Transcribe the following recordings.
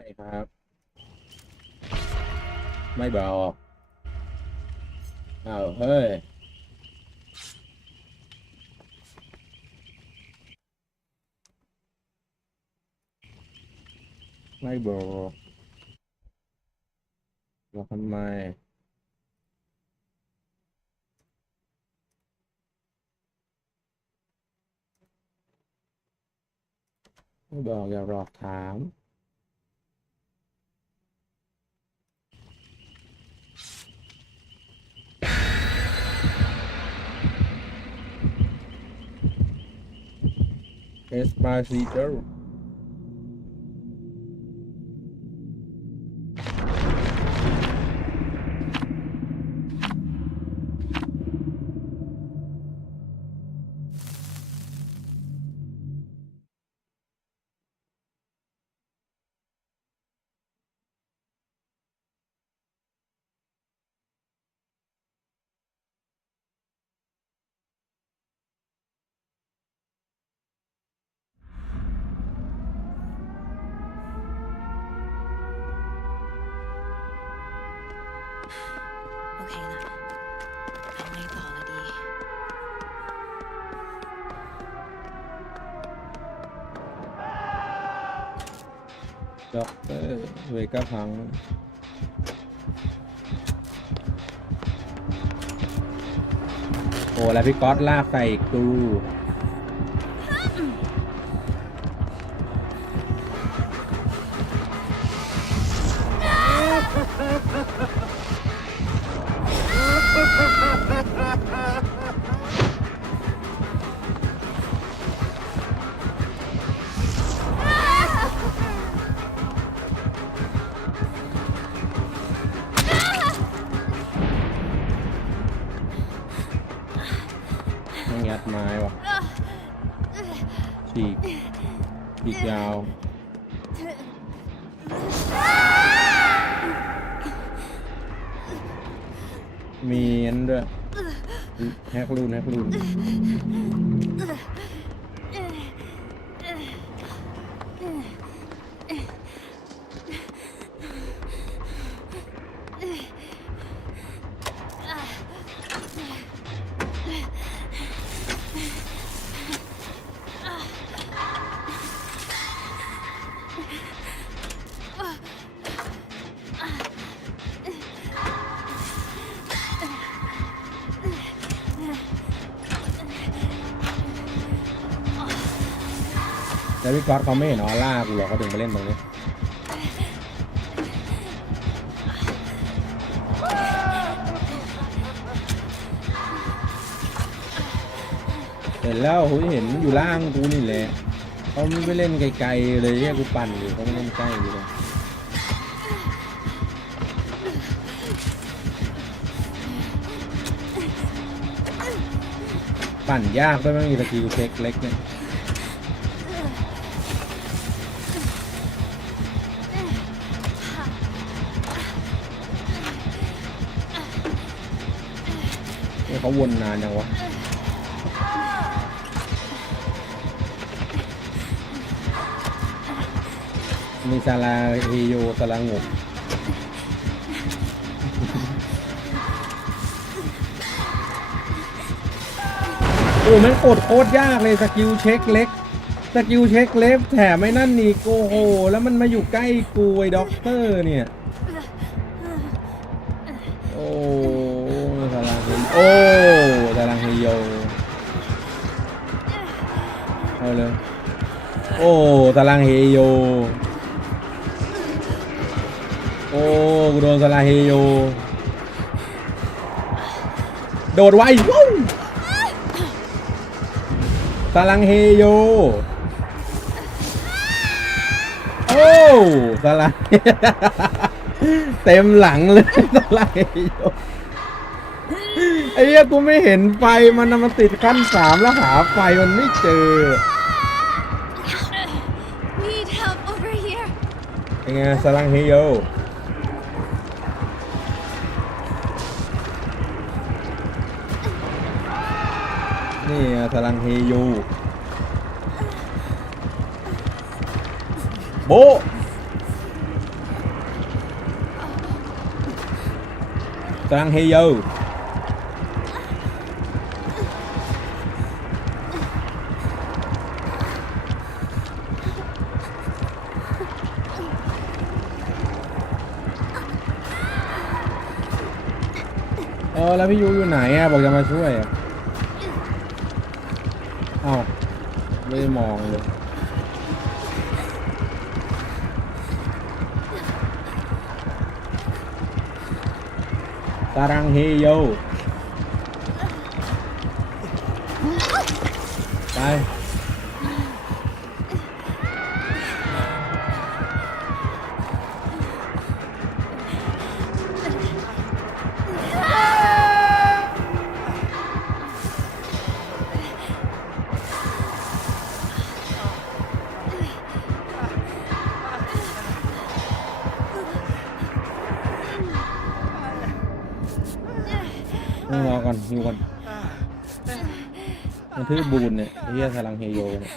ช่ครับ ไม่บอกอ้าวเฮ้ย ไม่บอกบอกทำไมไม่บอกอย่าหลอกถาม It's each other. โอเคละเอาไงต่อละดี ด็อกเตอร์เวก้าพัง โอ้แล้วพี่ก๊อตลากใส่กู ยัดไม้ว่ะฉีกฉีกยาวมีอันด้วยแฮกลูนแฮกลูน แล้วพี่ก๊อตเขาไม่เห็นออร่ากูหรอกเขาถึงมาเล่นตรงนี้เห็นแล้วหุยเห็นอยู่ล่างกูนี่แหละเขาไม่เล่นไกลๆเลยเนี่ยกูปั่นอยู่เขาไม่เล่นใกล้อยู่เลยปั่นยากด้วยไม่มีสกิลเช็คเล็กเนี่ย เขาวนนานยังวะมีซาลาเฮโยซาลางกโอ้แม่งกดโคตรยากเลยสกิลเช็คเล็กสกิลเช็คเล็กแถมไม่นั่นนี่โกโหแล้วมันมาอยู่ใกล้กูไอ้ด็อกเตอร์เนี่ย โอ้ตาราโอ้ เอาเลยโอ้ตารางเฮโย โอ้กูโดนตารางเฮโย โดดไว้ตารางเฮโย โอ้ตารางเต็มหลังเลยอะไรอยู่ไอ้ เหี้ยกูไม่เห็นไฟมันน่ะมาติดขั้นสามแล้วหาไฟมันไม่เจอยังไงสลังเฮียวนี่สลังเฮียโบะสลังเฮียว ออแล้วพี่ยูอยู่ไหนอะบอกจะมาช่วยอะเอ้าไม่ได้มองเลยตารางเฮโยไป ทื่อบูนเนี่ยเฮียสลังเฮโยเนี่ย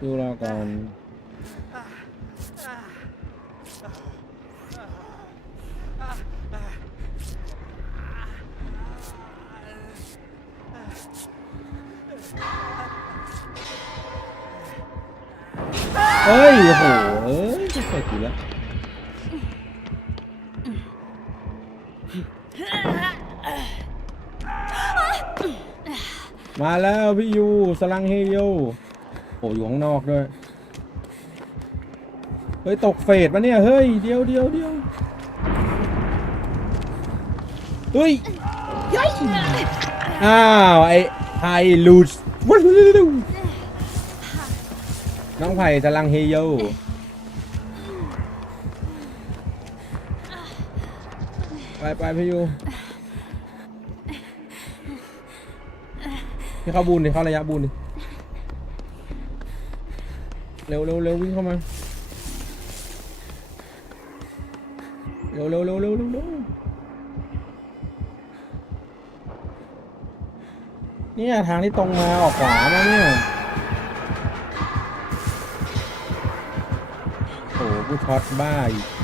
ฮิวรอก่อนเฮ้ย โอ้โหเอ้ยจะเสร็จอยู่แล้ว มาแล้วพี่ยูสลังเฮโยโอ้อยู่ข้างนอกด้วย เฮ้ย ตกเฟสปะเนี่ย เฮ้ย เดียวเดียวเดียวเฮ้ยยัยอ้าว ไอ้ไฮลูสน้องไผ่สลังเฮโย ไปไปพี่ยูพี่เข้าบูนดิเข้าระยะบูนดิเร็วเร็วเร็ววิ่งเข้ามาเร็วเร็วเร็วเร็วเร็วเร็วเนี่ยทางที่ตรงมาออกขวามาเนี่ยโอ้โหกูช็อตบ้าอีก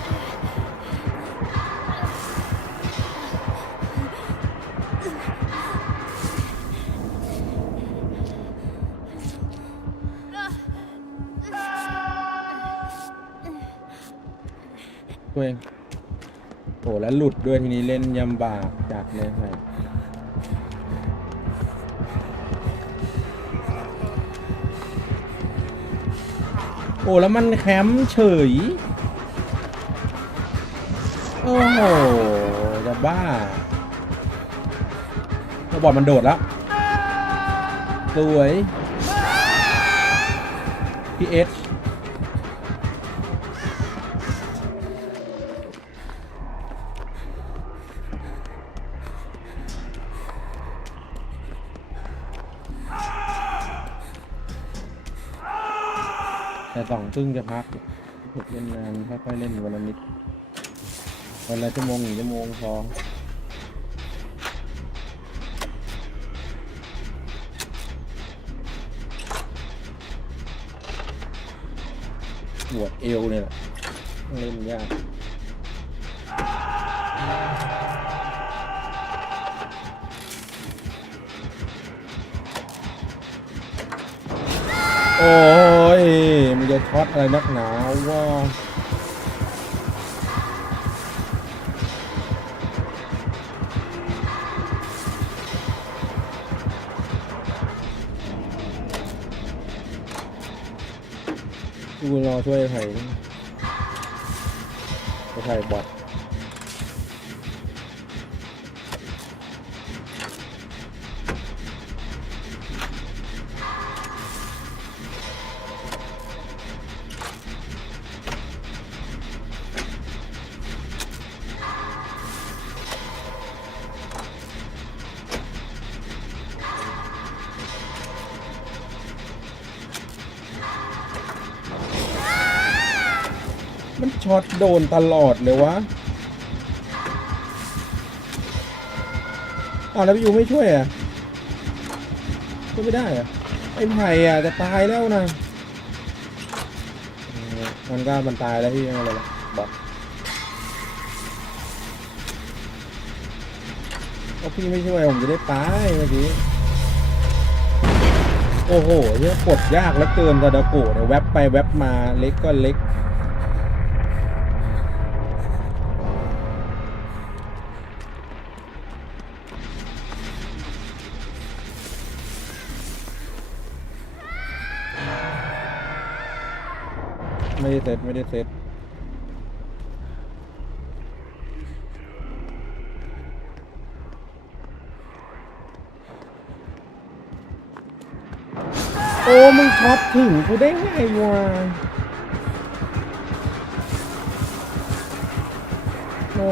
ตัวเองโอ้แล้วหลุดด้วยทีนี้เล่นยำบากจัดเลยไงโอ้แล้วมันแคมป์เฉย โอ้โหจะบ้าระบอดมันโดดแล้วสวยพีเอส สองครึ่งจะพักฝึกเล่นนานค่อยๆเล่นวันละนิดวันละชั่วโมงหนึ่งชั่วโมงพอปวดเอวเนี่ยเล่นยากโอ้ ยมันจะช็อตอะไรนักหนาว่ากูรอช่วยไถ่ไถ่บอด มันช็อตโดนตลอดเลยวะอ้าวแล้วพี่ยูไม่ช่วยอะช่วยไม่ได้อะไอ้ไผ่อะจะตายแล้วนะมันก็มันตายแล้วพี่ไม่เป็นไรหรอกบอกก็พี่ไม่ช่วยผมจะได้ตายเมื่อกี้โอ้โหเนี่ยกดยากแล้วเกินตะดะโกะเนี่ยแวบไปแวบมาเล็กก็เล็ก ไม่ได้เซตไม่ได้เซตโอ้ มึงช็อตถึงกูได้ไงวะโอ้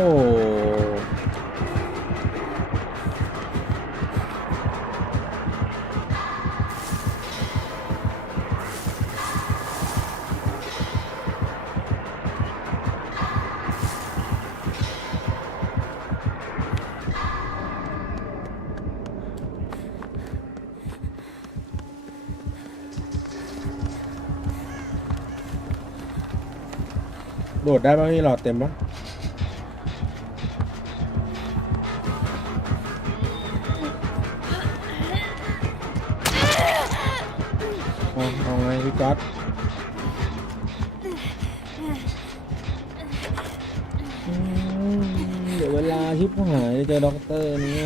โดดได้ป่ะพี่หลอดเต็มปะเอาเอาไงพี่ก๊อตเดี๋ยวเวลาชิบหายเจอด็อกเตอร์เนี่ย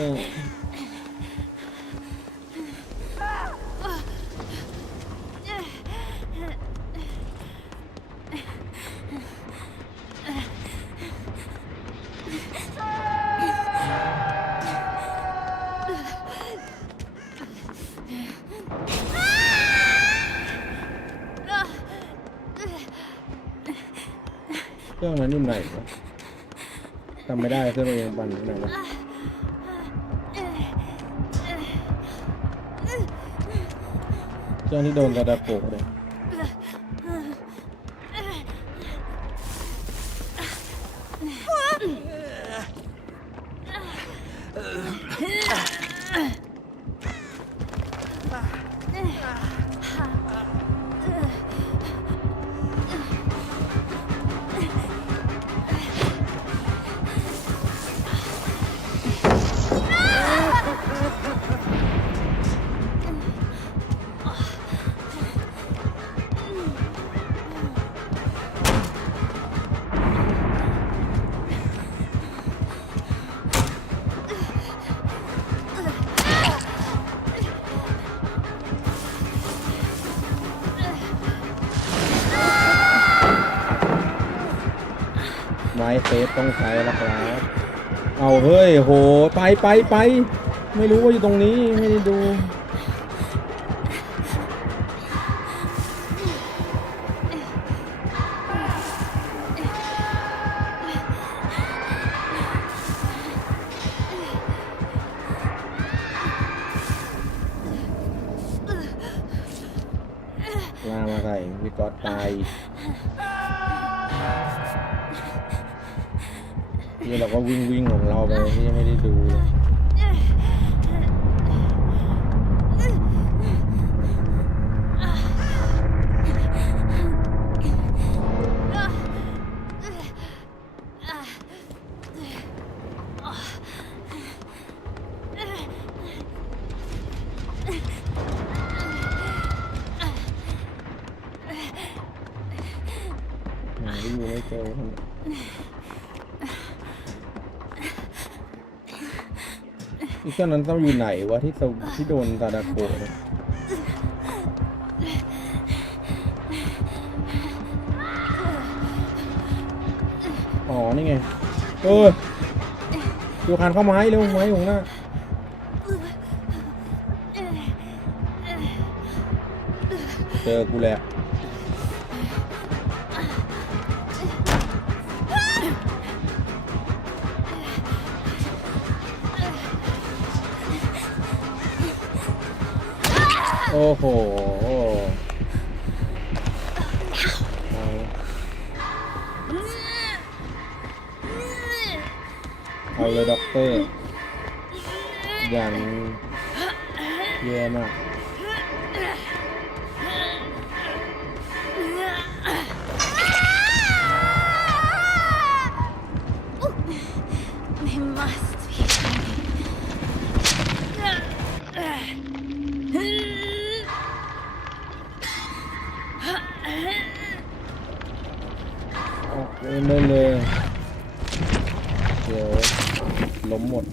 รื่องนั้นอยู่ไหนวะจำไม่ได้เครื่องตัวเองปั่นอยู่ไหนวะเครื่องที่โดนกระดะโกะเลย ไม้เซฟต้องใช้แล้วครับ เอาเฮ้ยโหไปไปไป ไม่รู้ว่าอยู่ตรงนี้ไม่ได้ดูลามาใส่พี่ก๊อตตาย นี่เราก็วิ่งวิ่งของเราไปที่ยังไม่ได้ดูเลยหาที่อยู่ไม่เจอคน อีกตองนั้นต้องอยู่ไหนวะที่ที่โดนตาดาโกะเนี่ยอ๋อ นี่ไง เออดูคันเข้าไม้เร็วไม้ของหน้าเจอกูแหละ อ้โหเอาเลยด็อกเตอร์อย่างเย่มาก ได้เลยเดี๋ยวล้มหมด